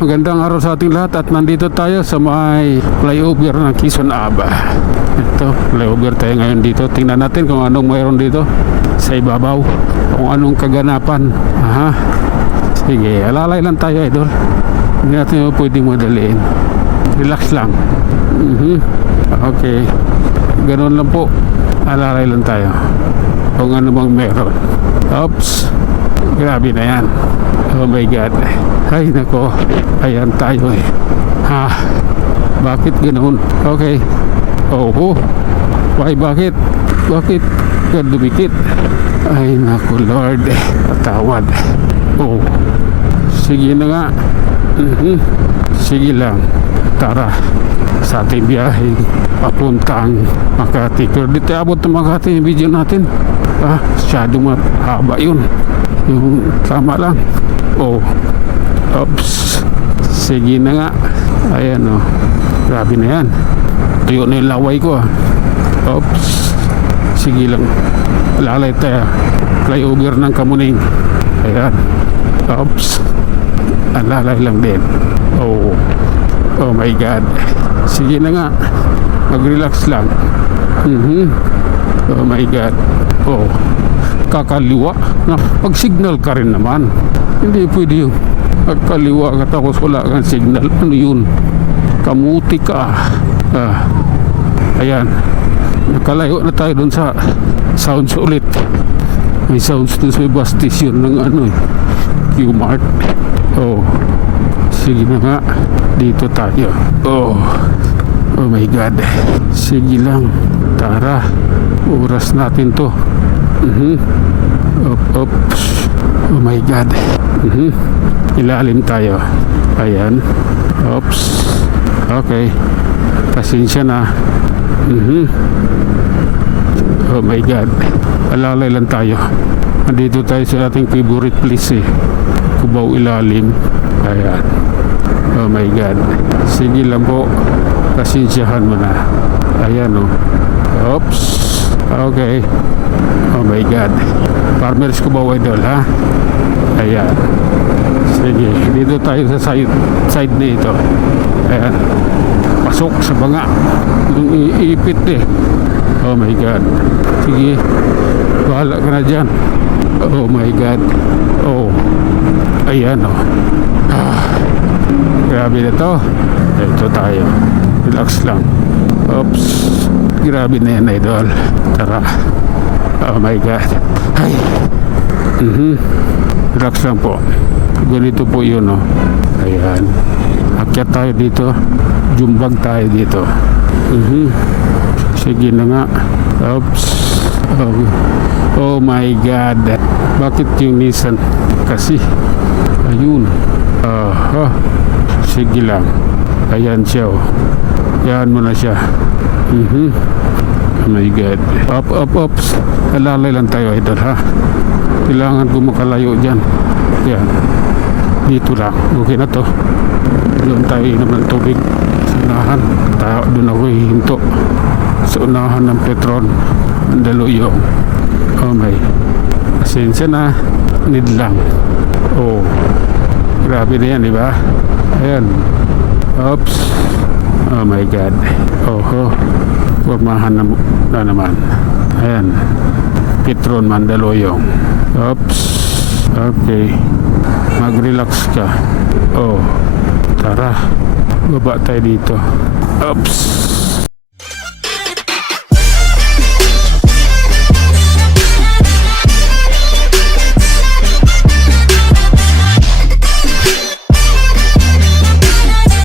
Magandang araw sa ating lahat at nandito tayo sa may flyover ng Quezon Aba. Ito, flyover tayo ngayon dito. Tingnan natin kung anong mayroon dito sa ibabaw. Kung anong kaganapan. Aha. Sige, alalay lang tayo, idol. Hindi natin pwedeng madaliin. Relax lang. Okay. Ganun lang po. Alalay lang tayo. Kung ano bang meron. Oops. Grabe na yan. Oh my God. Ay nako. Ayan tayo eh. Ha? Bakit ganoon? Okay. Oh. Why bakit? Bakit ka dumikit? Ay nako Lord. Patawad. Oh. Sige na nga. Sige lang. Tara. Sa ating biyahe papuntang Makati. Pero dito abot ng Makati yung video natin. Masyadong mahaba yun. Yung tama lang. Oh. Oops. Sige na nga. Ayan o. Grabe na yan. Tuyo na yung laway ko. Oops. Sige lang. Lalay tayo. Flyover ng Kamuning. Ayan. Oops. Alalay lang din. Oh. Oh my God. Sige na nga. Mag-relax lang. Oh my God. Oh. Kakaliwa na pag-signal ka rin naman. Hindi pwede yung pagkaliwa ka tapos wala kang signal. Ano yun? Kamuti ka. Ayan. Nakalayo na tayo dun sa sounds ulit. May sounds dun sa bus station ng Q-Mart. Oh. Sige na nga. Dito tayo. Oh. Oh my God. Sige lang. Tara. Oras natin to. Oops. Oh my God. Ilalim tayo. Ayan. Oops. Okay. Pasensya na. Oh my God. Alalay lang tayo. Nandito tayo sa ating favorite place eh. Cubao Ilalim. Ayan. Oh my God. Sige lang po. Pasensyahan mo na. Ayan oh. Oops. Okay. Oh my God. Farmers Cubao Idol ha. Ayan. Sige. Dito tayo sa side na ito. Ayan. Pasok sa banga. Yung iipit eh. Oh my God. Sige. Bahala ka na dyan. Oh my God. Oh. Ayan oh. Grabe na to. Ito tayo. Relax lang. Oops. Grabe na yan, idol. Tara. Oh my God. Ay. Relax lang po. Ganito po yun, oh. Ayan. Akyat tayo dito. Jumbag tayo dito. Sige na nga. Oops. Oh my God. Bakit yung Nissan? Kasi. Ayun. Sige lang. Ayan siya, oh. Yan mo na siya. Oh my God. Ops. Alalay lang tayo, idol, ha? Kailangan ko makalayo dyan. Yan. Dito lang. Okay na to. Doon tayo inom ng tubig. Sa unahan. Doon ako hihinto. Sa unahan ng Petron. Mandaluyong. Oh my. Pasensya na. Need lang. Oh. Grabe na yan, diba? Ayan. Oops. Oh my God. Oho. Formahan na naman. Ayan. Petron Mandaluyong. Oops. Okay. Mag-relax ka. Oh. Tara. Baba tayo dito. Oops.